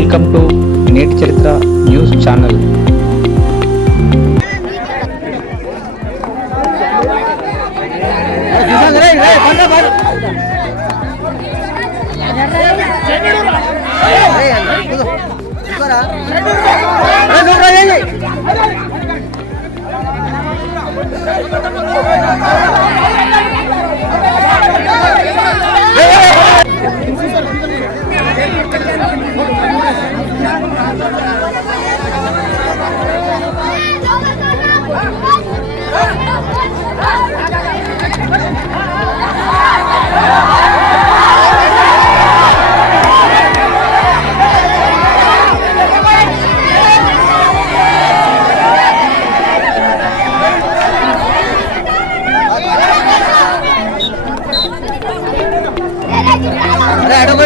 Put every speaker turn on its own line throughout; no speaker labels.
Welcome to నేటి చరిత్ర news channel అరే అడుగు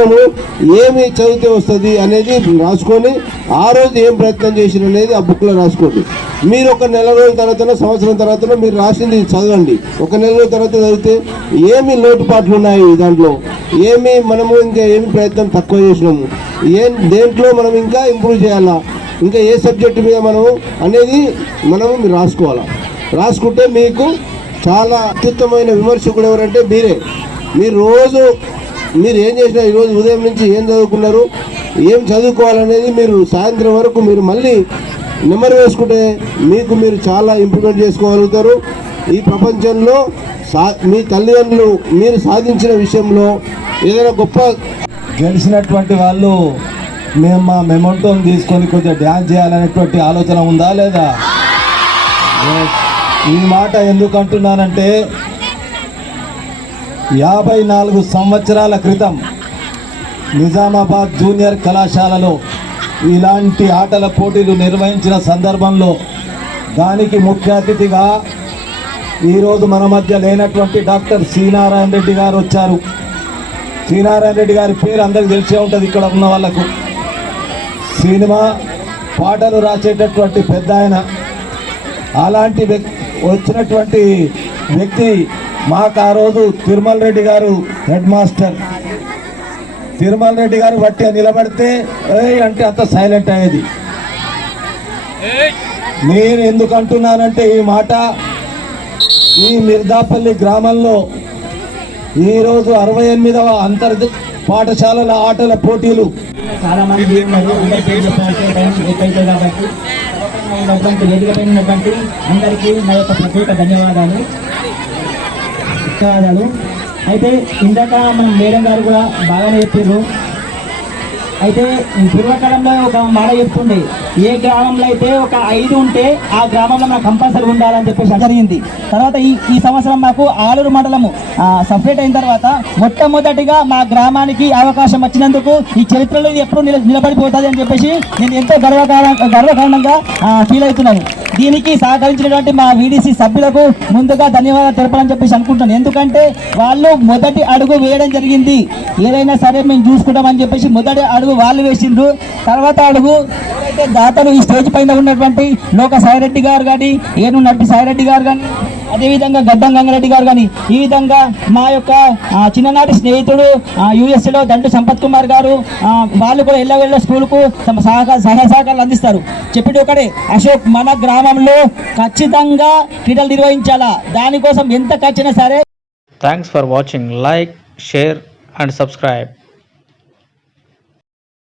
ప్రయత్నము ఏమి చదివితే వస్తుంది అనేది రాసుకొని ఆ రోజు ఏం ప్రయత్నం చేసిన అనేది ఆ బుక్లో రాసుకోండి. మీరు ఒక నెల రోజుల తర్వాత సంవత్సరం తర్వాత మీరు రాసింది చదవండి. ఒక నెల రోజుల తర్వాత చదివితే ఏమి లోటుపాట్లు ఉన్నాయి దాంట్లో? ఏమి మనము ఇంకా ఏమి ప్రయత్నం తక్కువ చేసినాము? ఏం దేంట్లో మనం ఇంకా ఇంప్రూవ్ చేయాలా? ఇంకా ఏ సబ్జెక్టు మీద మనము అనేది మనము మీరు రాసుకోవాలా? రాసుకుంటే మీకు చాలా అత్యుత్తమైన విమర్శకుడు ఎవరంటే మీరే. మీరు రోజు మీరు ఏం చేసినా ఈరోజు ఉదయం నుంచి ఏం చదువుకున్నారు ఏం చదువుకోవాలనేది మీరు సాయంత్రం వరకు మీరు మళ్ళీ నెంబర్ వేసుకుంటే మీకు మీరు చాలా ఇంప్రూవ్మెంట్ చేసుకోగలుగుతారు ఈ ప్రపంచంలో సా మీ తల్లిదండ్రులు మీరు సాధించిన విషయంలో ఏదైనా గొప్ప
గెలిచినటువంటి వాళ్ళు మేము మా మెమంటోని తీసుకొని కొంచెం డ్యాన్స్ చేయాలనేటువంటి ఆలోచన ఉందా లేదా. ఈ మాట ఎందుకు అంటున్నానంటే యాభై నాలుగు సంవత్సరాల క్రితం నిజామాబాద్ జూనియర్ కళాశాలలో ఇలాంటి ఆటల పోటీలు నిర్వహించిన సందర్భంలో దానికి ముఖ్య అతిథిగా ఈరోజు మన మధ్య లేనటువంటి డాక్టర్ శ్రీనారాయణ రెడ్డి గారు వచ్చారు. శ్రీనారాయణ రెడ్డి గారి పేరు అందరికీ తెలిసే ఉంటుంది ఇక్కడ ఉన్న వాళ్ళకు. సినిమా పాటలు రాసేటటువంటి పెద్ద ఆయన. అలాంటి వ్యక్తి వచ్చినటువంటి వ్యక్తి మాకు ఆ రోజు తిరుమల రెడ్డి గారు హెడ్ మాస్టర్. తిరుమల రెడ్డి గారు బట్టి నిలబడితే ఏ అంటే అంత సైలెంట్ అయ్యేది. నేను ఎందుకు అంటున్నానంటే ఈ మాట ఈ మిర్దాపల్లి గ్రామంలో ఈరోజు అరవై ఎనిమిదవ అంతర్ పాఠశాలల ఆటల పోటీలు.
కాబట్టి. అందరికీ నా యొక్క ప్రత్యేక ధన్యవాదాలు. ధన్యవాదాలు అయితే ఇందాక మన మేడం గారు కూడా బాగానే చెప్పారు అయితే పూర్వకాలంలో ఒక మాట చెప్తుండే ఏ గ్రామంలో అయితే ఒక ఐదు ఉంటే ఆ గ్రామంలో మనకు కంపల్సరీ ఉండాలని చెప్పేసి జరిగింది. తర్వాత ఈ ఈ సంవత్సరం మాకు ఆలూరు మండలము సపరేట్ అయిన తర్వాత మొట్టమొదటిగా మా గ్రామానికి అవకాశం వచ్చినందుకు ఈ చరిత్రలో ఎప్పుడు నిల- నిలబడిపోతుంది అని చెప్పేసి నేను ఎంతో గర్వకార గర్వకారణంగా ఫీల్ అవుతున్నాను. దీనికి సహకరించినటువంటి మా వీడీసీ సభ్యులకు ముందుగా ధన్యవాదాలు తెలపాలని చెప్పేసి అనుకుంటున్నాను. ఎందుకంటే వాళ్ళు మొదటి అడుగు వేయడం జరిగింది. ఏదైనా సరే మేము చూసుకుంటామని చెప్పేసి మొదటి అడుగు వాళ్ళు వేసిండ్రు. తర్వాత అడుగు ఎవరైతే దాతలు ఈ స్టేజ్ పైన ఉన్నటువంటి లోక సాయిరెడ్డి గారు కానీ ఏను నడిపి సాయిరెడ్డి గారు కానీ అదేవిధంగా గడ్డం గంగారెడ్డి గారు కానీ ఈ విధంగా మా యొక్క చిన్ననాటి స్నేహితుడు యుఎస్ఏలో దండు సంపత్ కుమార్ గారు వాళ్ళు కూడా ఎల్ల వెళ్ళ స్కూల్కు తమ సహకార సహాయ సహకారాలు అందిస్తారు. చెప్పిడు ఒకటే అశోక్ మన గ్రామంలో ఖచ్చితంగా క్రీడలు నిర్వహించాలా? దానికోసం ఎంత ఖర్చైనా సరే.
Thanks for watching like share and subscribe